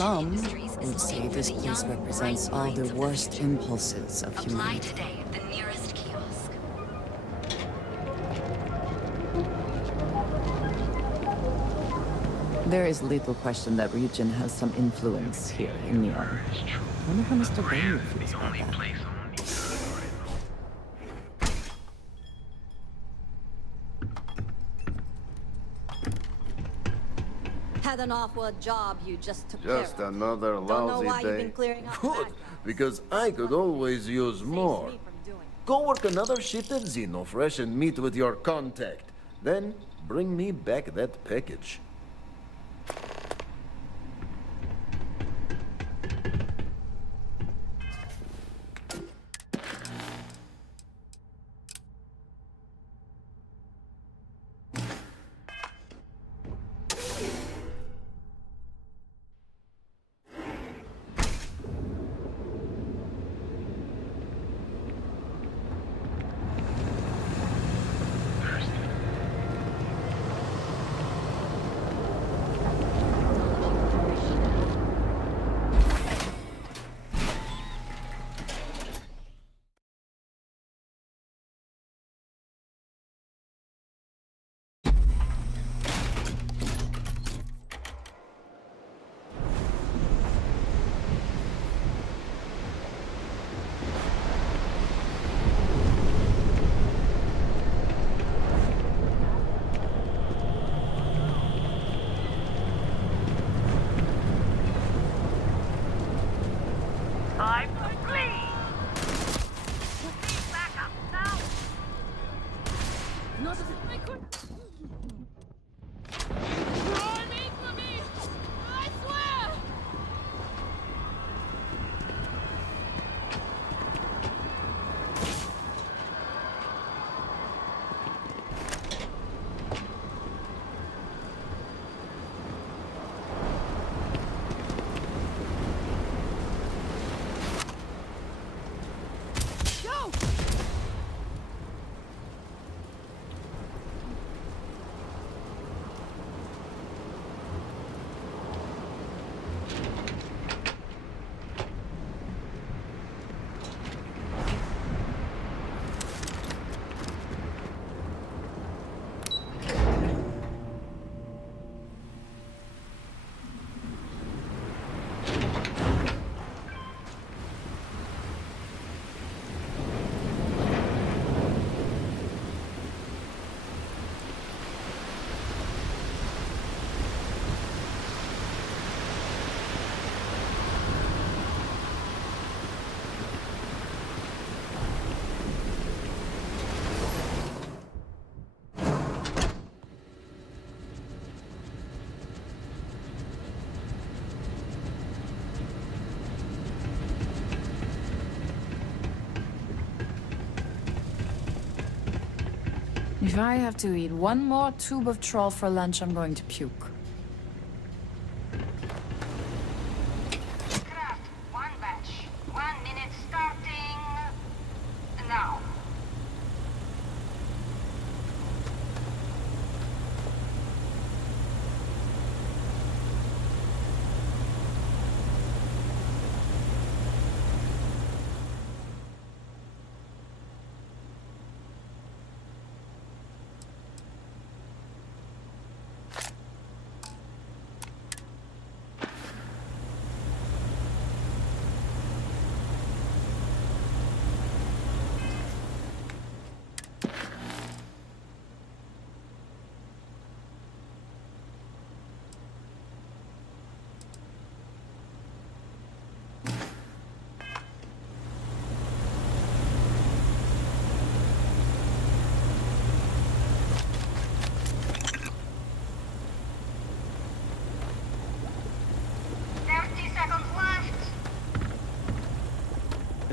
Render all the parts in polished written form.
Some would say this place represents all the worst impulses of Apply humanity. today at the nearest kiosk. There is little question that religion has some influence here in Neon. I wonder how Mr. Bailey feels about that. Had an awkward job you just took Just care of. another Don't know lousy why you've day. been clearing out Good, backgrounds. because I could always use Saves more. me from doing it. Go work another shift at Xenofresh and meet with your contact. Then bring me back that package. Time to flee! Back up now! Not if I could. Running for me! I swear! Go! If I have to eat one more tube of troll for lunch, I'm going to puke. Craft, one batch. 1 minute starting now.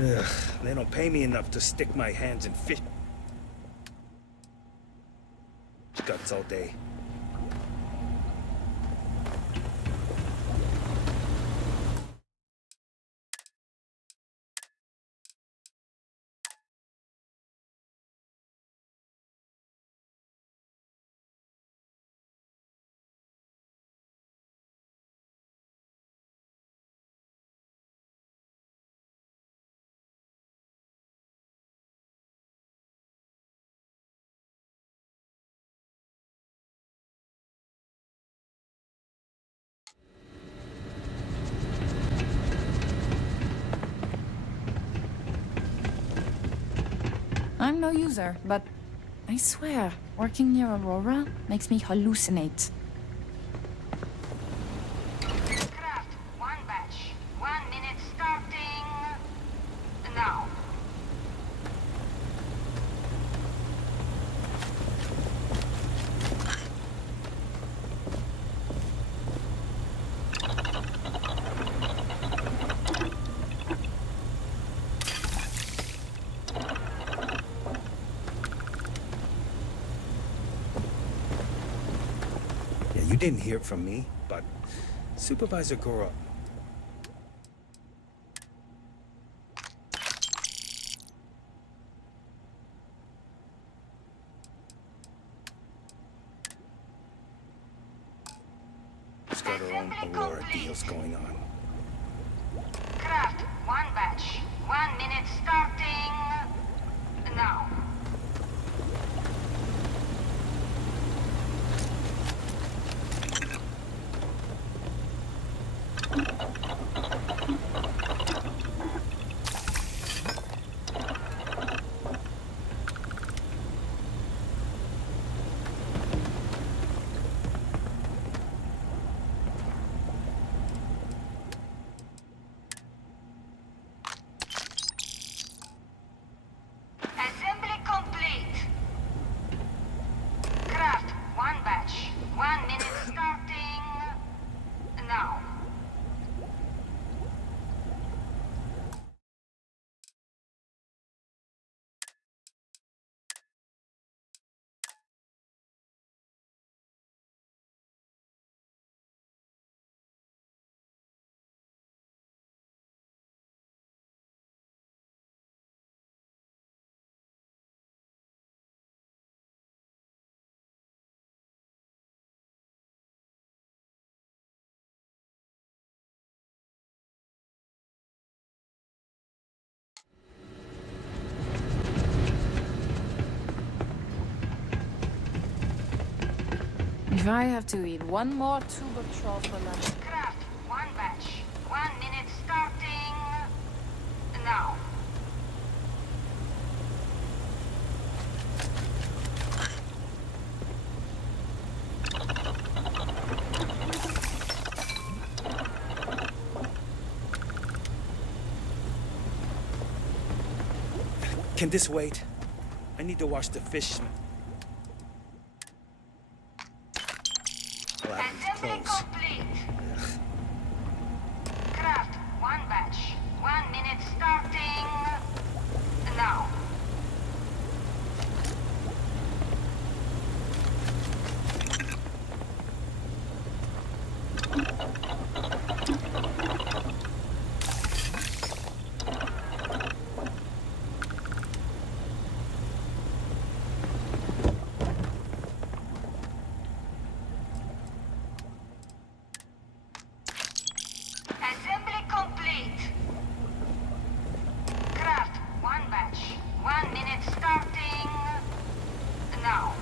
Ugh, they don't pay me enough to stick my hands in fish guts all day. I'm no user, but I swear, working near Aurora makes me hallucinate. Craft, one batch. 1 minute starting now. Yeah, you didn't hear it from me, but Supervisor Goro. She's got her own Aurora deals going on. Craft, one batch. 1 minute starting now. Assembly complete. Craft, one batch. 1 minute starting now. If I have to eat one more tube of troll for lunch. Craft, one batch. 1 minute starting now. Can this wait? I need to wash the fish. I'll have these Assembly clothes. complete. Craft, one batch. 1 minute starting now. Assembly complete. Craft, one batch. 1 minute starting now.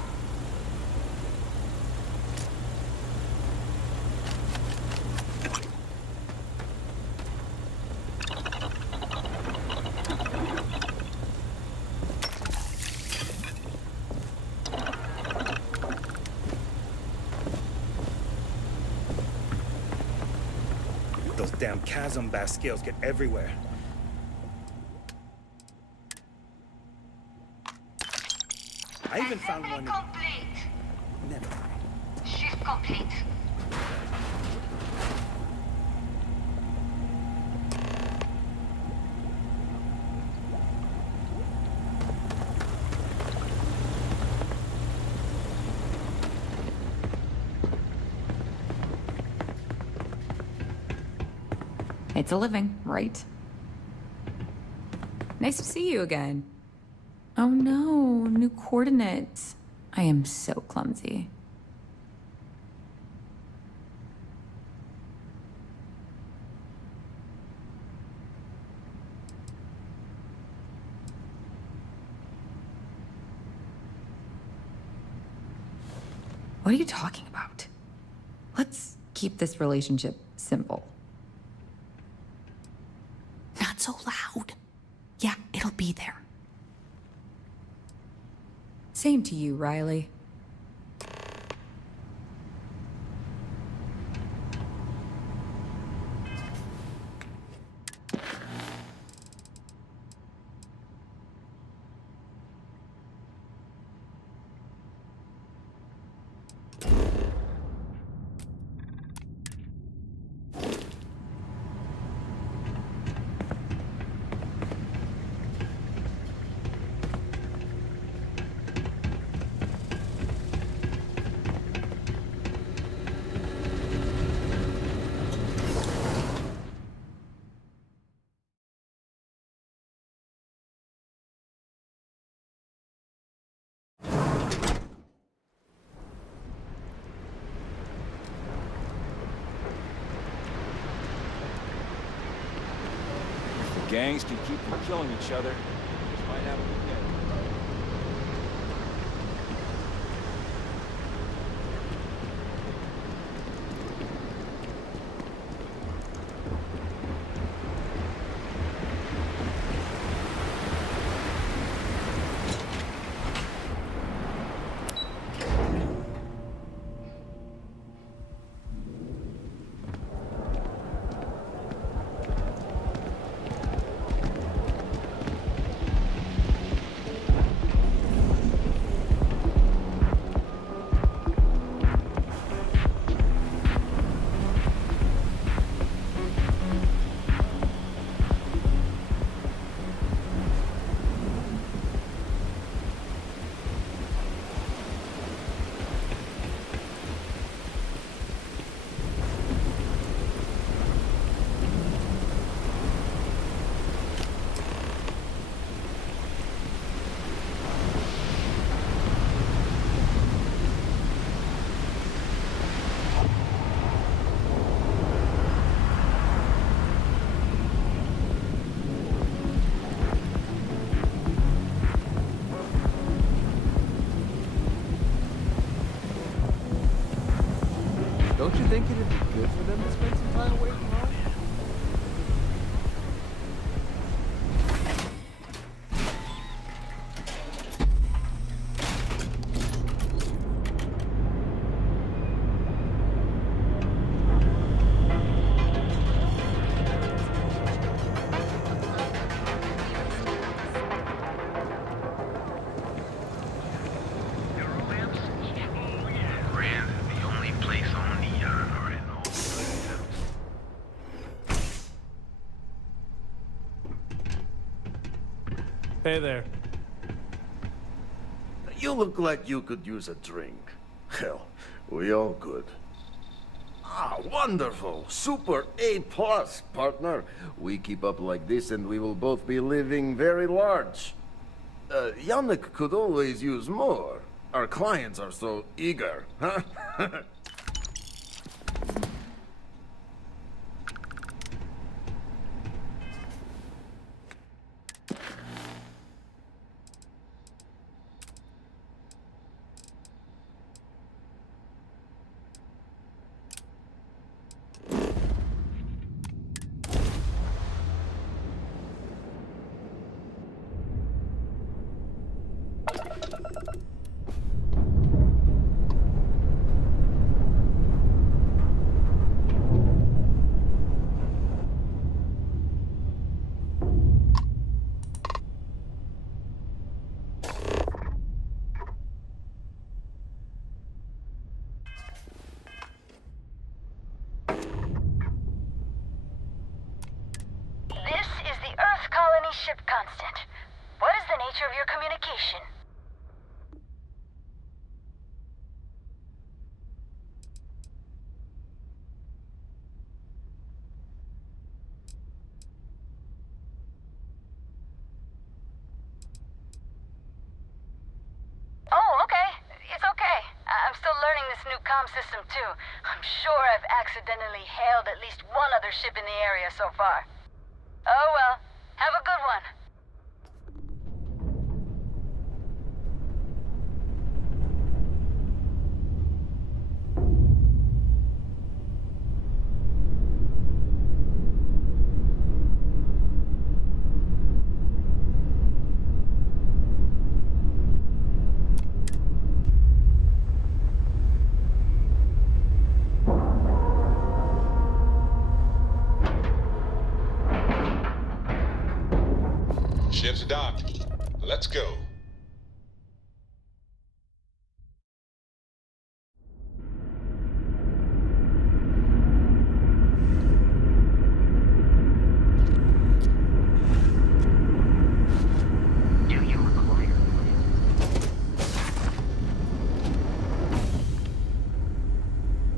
Those damn chasm bascales get everywhere. I even found Assembly one. complete. Never mind. Shift complete. It's a living, right? Nice to see you again. Oh no, new coordinates. I am so clumsy. What are you talking about? Let's keep this relationship simple. Not so loud. Yeah, it'll be there. Same to you, Riley. Gangs can keep from killing each other. Just might have a weekend. Don't you think it'd be good for them to spend some time away from home? Hey there. You look like you could use a drink. Hell, we all could. Ah, wonderful! Super A+, partner. We keep up like this and we will both be living very large. Yannick could always use more. Our clients are so eager, huh? This is the Earth Colony ship Constant. What is the nature of your communication? Oh, okay. It's okay. I'm still learning this new comm system, too. I'm sure I've accidentally hailed at least one other ship in the area so far. Oh well. Have a good one. Ship's docked. Let's go.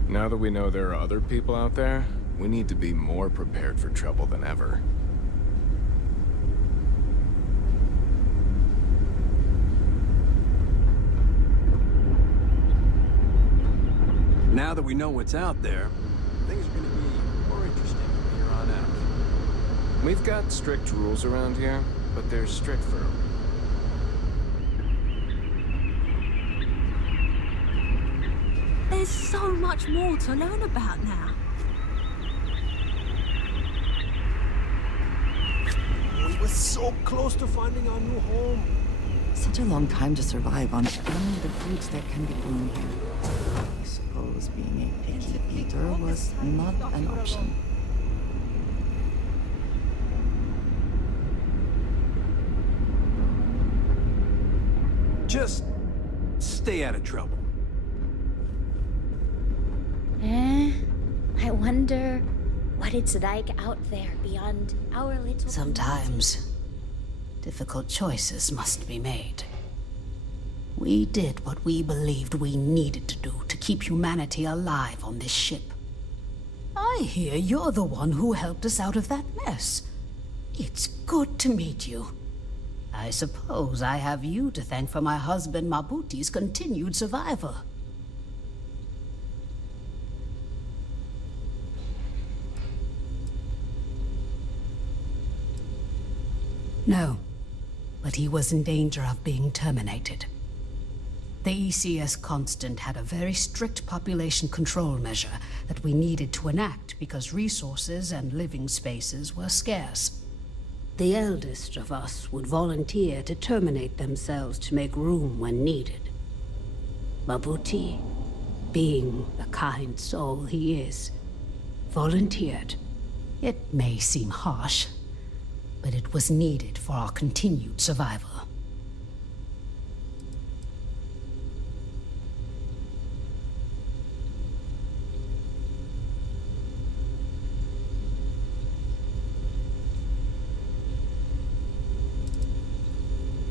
Now that we know there are other people out there, we need to be more prepared for trouble than ever. Now that we know what's out there, things are gonna be more interesting from here on out. We've got strict rules around here, but they're strict for a There's so much more to learn about now. We were so close to finding our new home. Such a long time to survive on only the foods that can be grown here. I suppose being a picky eater was not an option. Just stay out of trouble. I wonder what it's like out there beyond our little... Sometimes, difficult choices must be made. We did what we believed we needed to do to keep humanity alive on this ship. I hear you're the one who helped us out of that mess. It's good to meet you. I suppose I have you to thank for my husband Mabuti's continued survival. No, but he was in danger of being terminated. The ECS Constant had a very strict population control measure that we needed to enact because resources and living spaces were scarce. The eldest of us would volunteer to terminate themselves to make room when needed. Mabuti, being the kind soul he is, volunteered. It may seem harsh, but it was needed for our continued survival.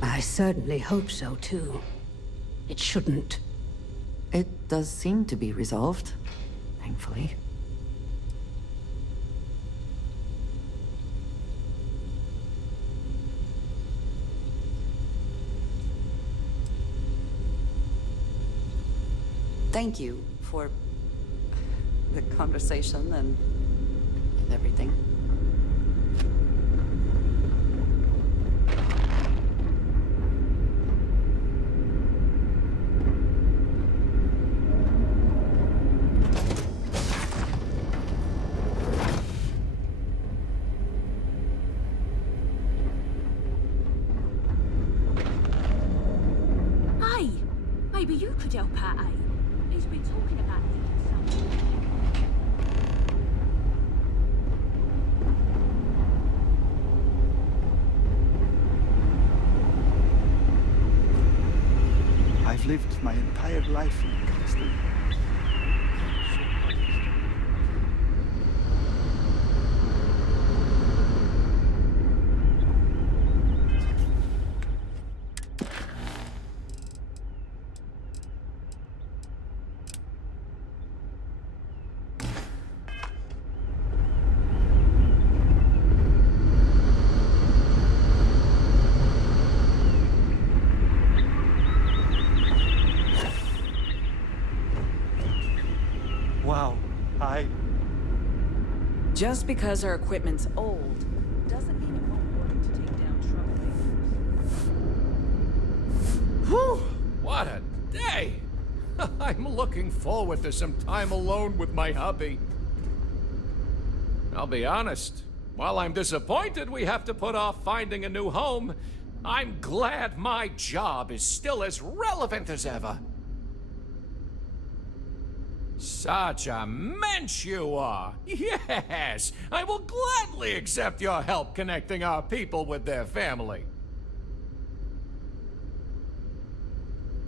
I certainly hope so, too. It shouldn't. It does seem to be resolved, thankfully. Thank you for the conversation and everything. Hey, maybe you could help out, eh? He's been talking about needing something. I've lived my entire life in Kingston. Wow, Just because our equipment's old, doesn't mean it won't work to take down troublemakers. Whew! What a day! I'm looking forward to some time alone with my hubby. I'll be honest, while I'm disappointed we have to put off finding a new home, I'm glad my job is still as relevant as ever. Such a mensch you are! Yes! I will gladly accept your help connecting our people with their family.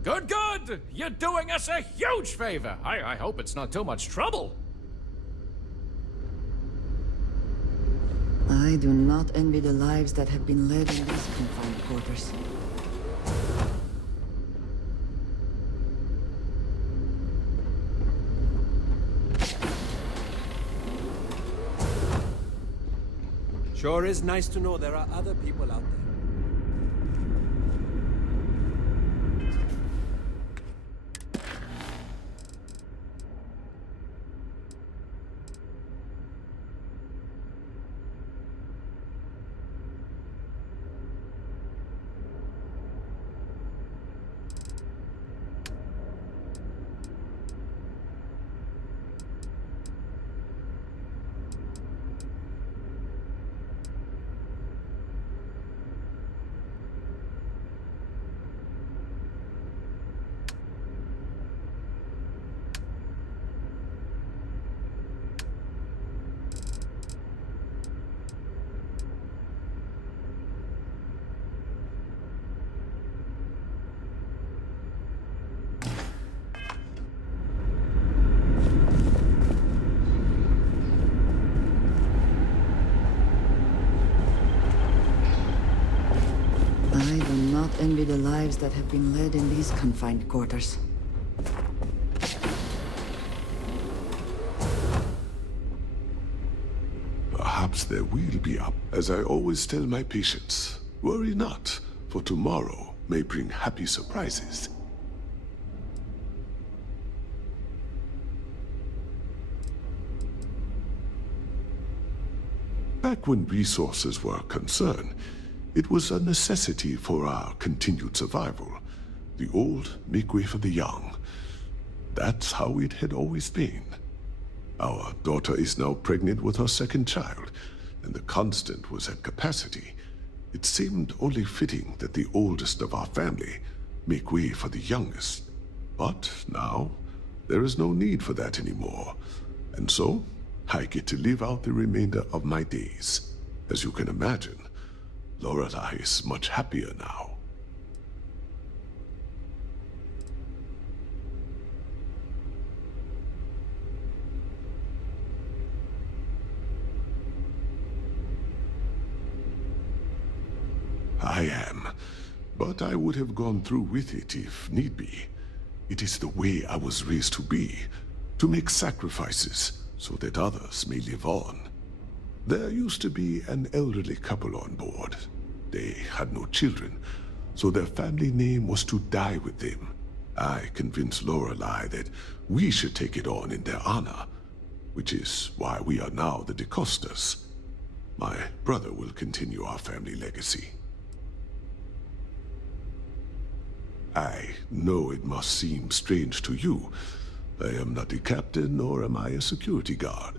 Good, good! You're doing us a huge favor! I hope it's not too much trouble. I do not envy the lives that have been led in these confined quarters. Sure is nice to know there are other people out there. I do not envy the lives that have been led in these confined quarters. Perhaps there will be up, as I always tell my patients. Worry not, for tomorrow may bring happy surprises. Back when resources were concerned, it was a necessity for our continued survival. The old make way for the young. That's how it had always been. Our daughter is now pregnant with her second child, and the Constant was at capacity. It seemed only fitting that the oldest of our family make way for the youngest. But now, there is no need for that anymore. And so, I get to live out the remainder of my days. As you can imagine, Lorelei is much happier now. I am, but I would have gone through with it if need be. It is the way I was raised to be, to make sacrifices so that others may live on. There used to be an elderly couple on board. They had no children, so their family name was to die with them. I convinced Lorelei that we should take it on in their honor, which is why we are now the DeCostas. My brother will continue our family legacy. I know it must seem strange to you. I am not a captain, nor am I a security guard.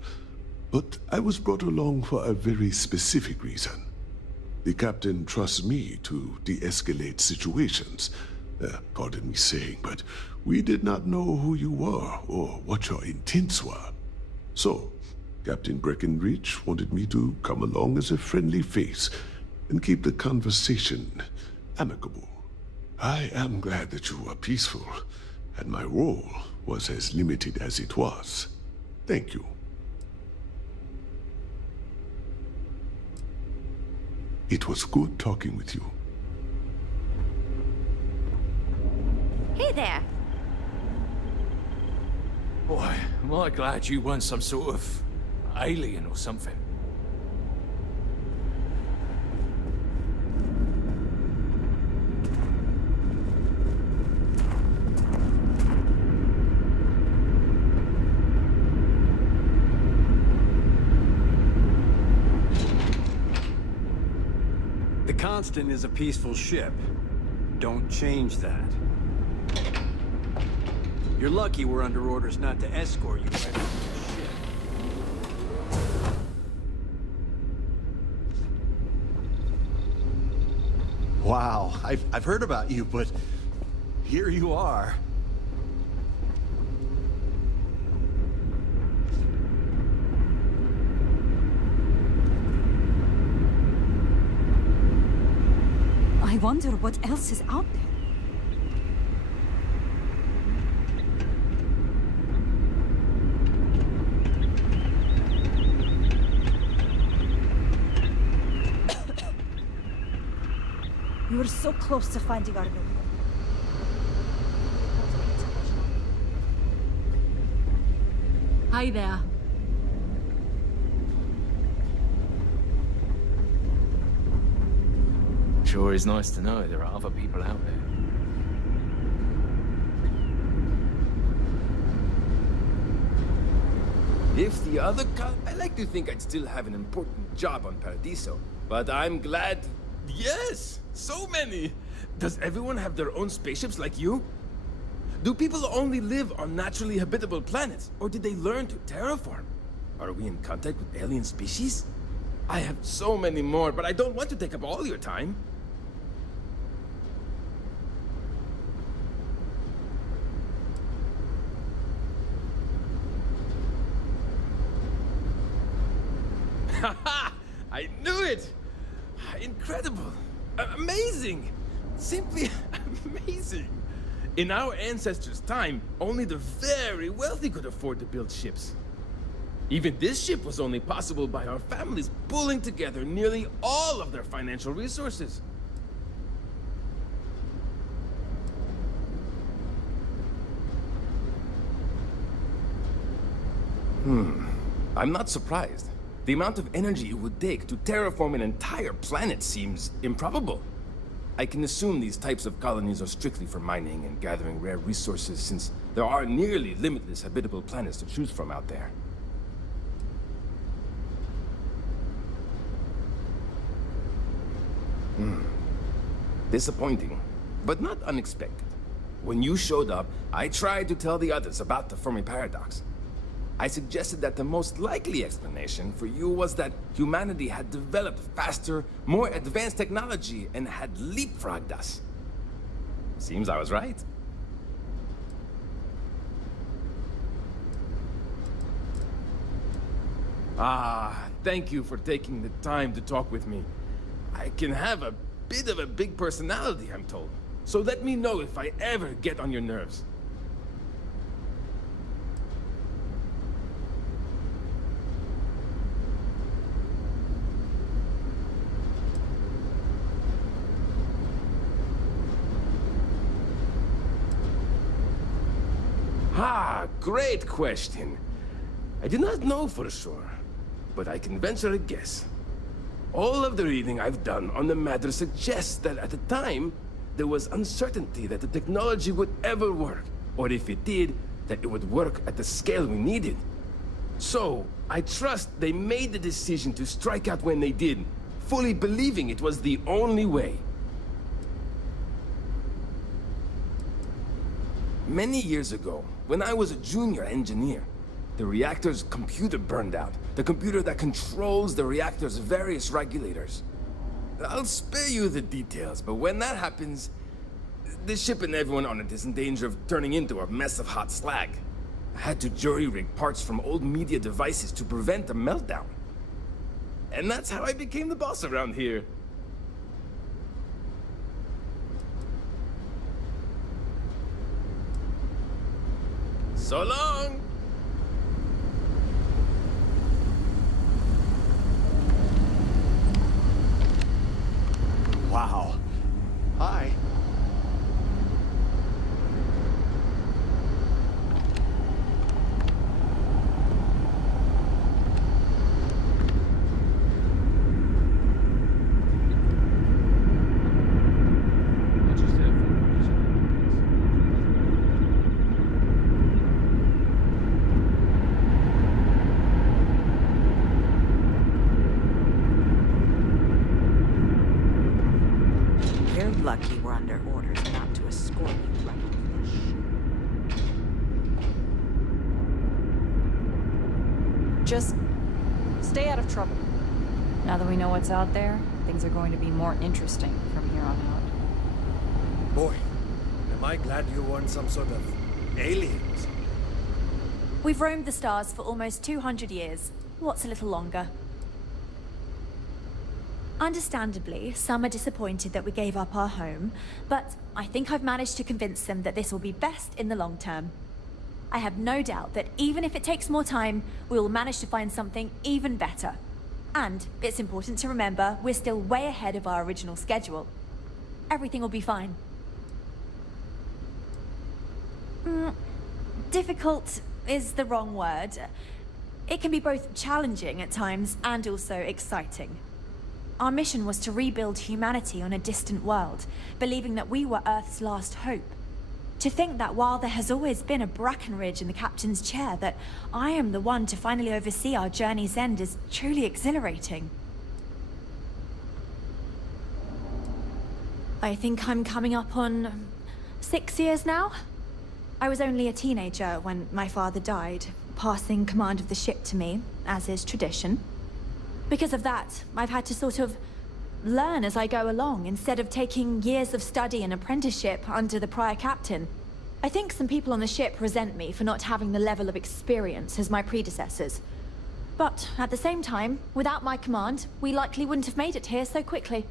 But I was brought along for a very specific reason. The captain trusts me to de-escalate situations. Pardon me saying, but we did not know who you were or what your intents were. So, Captain Breckenridge wanted me to come along as a friendly face and keep the conversation amicable. I am glad that you were peaceful, and my role was as limited as it was. Thank you. It was good talking with you. Hey there. Boy, am I glad you weren't some sort of alien or something. The Constant is a peaceful ship. Don't change that. You're lucky we're under orders not to escort you right off the ship. Wow, I've heard about you, but here you are. I wonder what else is out there. We were so close to finding our new home. Hi there. Sure is nice to know there are other people out there. If the other I like to think I'd still have an important job on Paradiso, but I'm glad... Yes! So many! Does everyone have their own spaceships like you? Do people only live on naturally habitable planets, or did they learn to terraform? Are we in contact with alien species? I have so many more, but I don't want to take up all your time. Haha! I knew it! Incredible! Amazing! Simply amazing! In our ancestors' time, only the very wealthy could afford to build ships. Even this ship was only possible by our families pulling together nearly all of their financial resources. I'm not surprised. The amount of energy it would take to terraform an entire planet seems improbable. I can assume these types of colonies are strictly for mining and gathering rare resources, since there are nearly limitless habitable planets to choose from out there. Disappointing, but not unexpected. When you showed up, I tried to tell the others about the Fermi Paradox. I suggested that the most likely explanation for you was that humanity had developed faster, more advanced technology and had leapfrogged us. Seems I was right. Thank you for taking the time to talk with me. I can have a bit of a big personality, I'm told. So let me know if I ever get on your nerves. Great question. I do not know for sure, but I can venture a guess. All of the reading I've done on the matter suggests that at the time, there was uncertainty that the technology would ever work, or if it did, that it would work at the scale we needed. So, I trust they made the decision to strike out when they did, fully believing it was the only way. Many years ago, when I was a junior engineer, the reactor's computer burned out. The computer that controls the reactor's various regulators. I'll spare you the details, but when that happens, the ship and everyone on it is in danger of turning into a mess of hot slag. I had to jury-rig parts from old media devices to prevent a meltdown. And that's how I became the boss around here. So long! Wow. Hi. Lucky we're under orders not to escort you right off the ship. Just stay out of trouble. Now that we know what's out there, things are going to be more interesting from here on out. Boy, am I glad you weren't some sort of aliens. We've roamed the stars for almost 200 years. What's a little longer? Understandably, some are disappointed that we gave up our home, but I think I've managed to convince them that this will be best in the long term. I have no doubt that even if it takes more time, we will manage to find something even better. And it's important to remember we're still way ahead of our original schedule. everything will be fine. Difficult is the wrong word. It can be both challenging at times and also exciting. Our mission was to rebuild humanity on a distant world, believing that we were Earth's last hope. To think that while there has always been a Brackenridge in the captain's chair, that I am the one to finally oversee our journey's end is truly exhilarating. I think I'm coming up on 6 years now. I was only a teenager when my father died, passing command of the ship to me, as is tradition. Because of that, I've had to sort of learn as I go along, instead of taking years of study and apprenticeship under the prior captain. I think some people on the ship resent me for not having the level of experience as my predecessors. But at the same time, without my command, we likely wouldn't have made it here so quickly.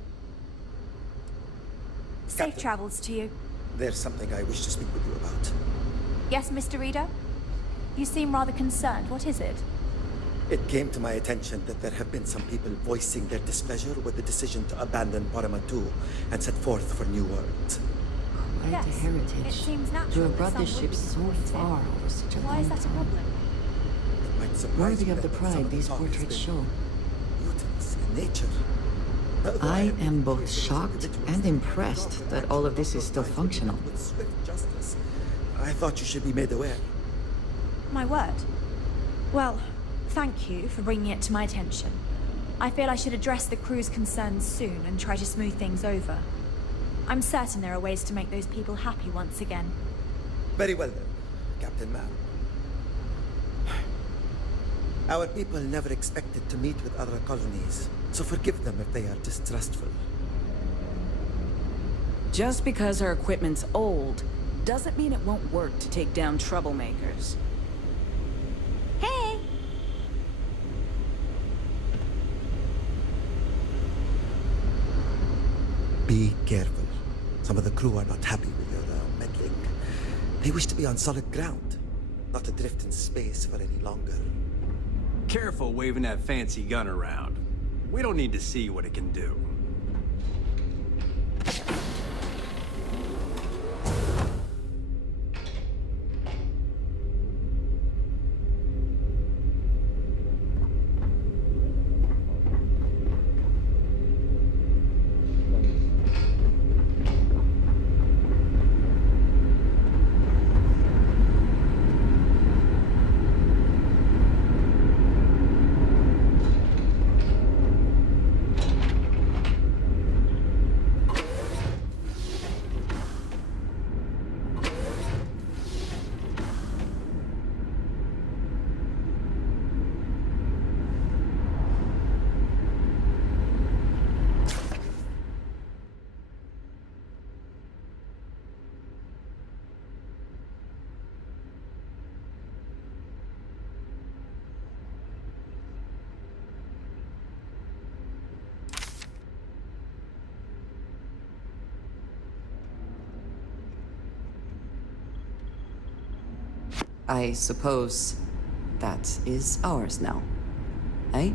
Safe travels to you. There's something I wish to speak with you about. Yes, Mr. Reader? You seem rather concerned. What is it? It came to my attention that there have been some people voicing their displeasure with the decision to abandon Parama 2 and set forth for new worlds. Quite a heritage. It seems To natural have brought that this some ship would be so disappointed. far over such a Why long is that a time. problem? It might surprise Worthy you of the that some pride of these talk has portraits been show. mutants in nature. I am both shocked and impressed that all of this is still functional. With swift justice. I thought you should be made aware. My word. Well, thank you for bringing it to my attention. I feel I should address the crew's concerns soon and try to smooth things over. I'm certain there are ways to make those people happy once again. Very well then, Captain Ma'am. Our people never expected to meet with other colonies, so forgive them if they are distrustful. Just because our equipment's old doesn't mean it won't work to take down troublemakers. Hey! Be careful. Some of the crew are not happy with your meddling. They wish to be on solid ground, not adrift in space for any longer. Careful waving that fancy gun around. We don't need to see what it can do. I suppose that is ours now, eh?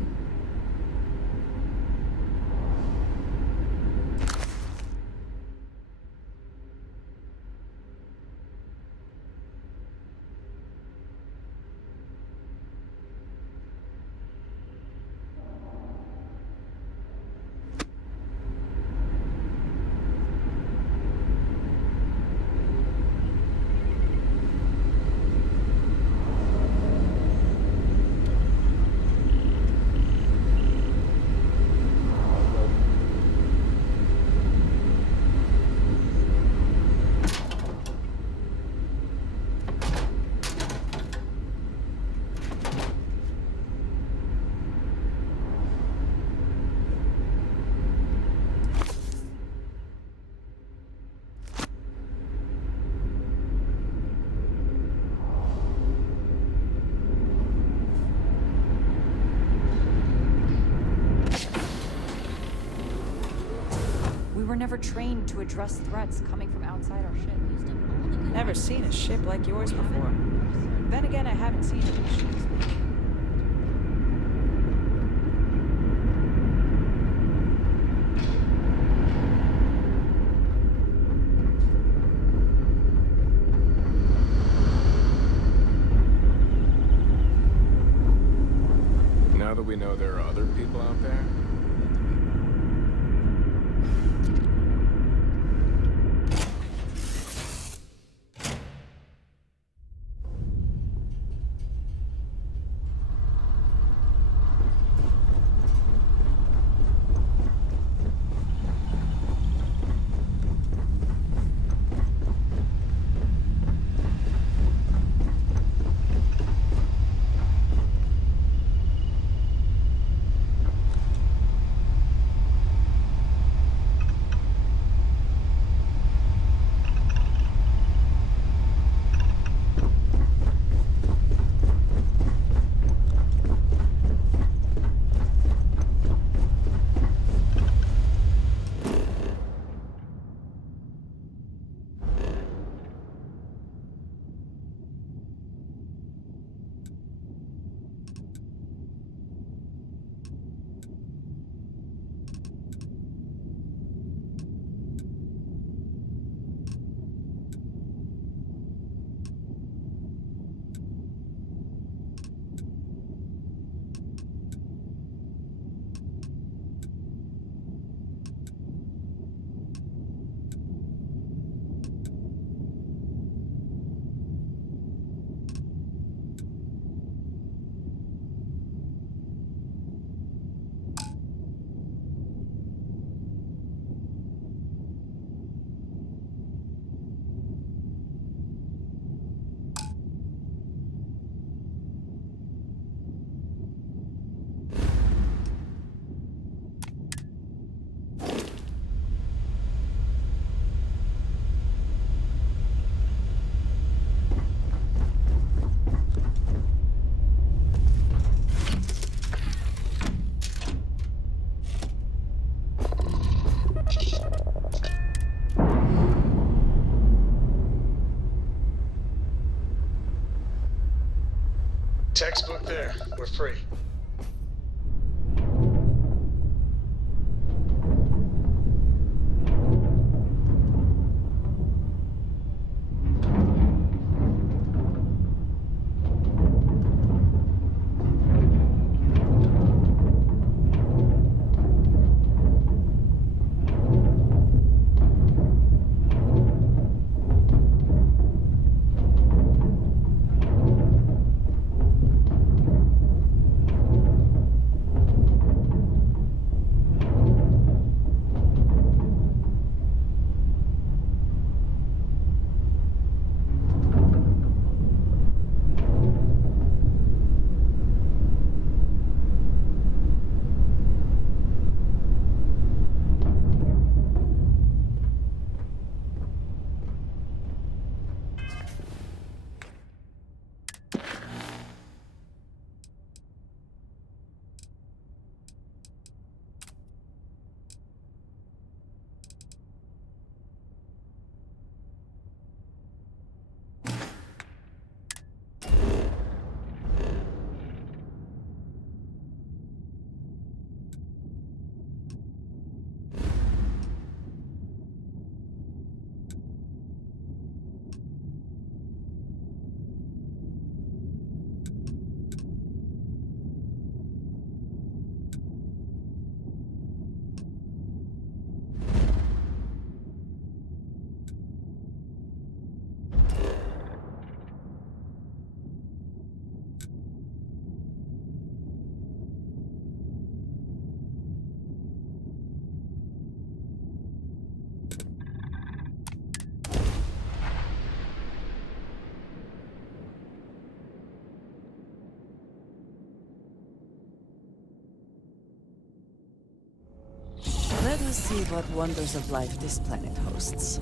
We were never trained to address threats coming from outside our ship. Never seen a ship like yours before. Then again, I haven't seen any ships. for free. Let us see what wonders of life this planet hosts.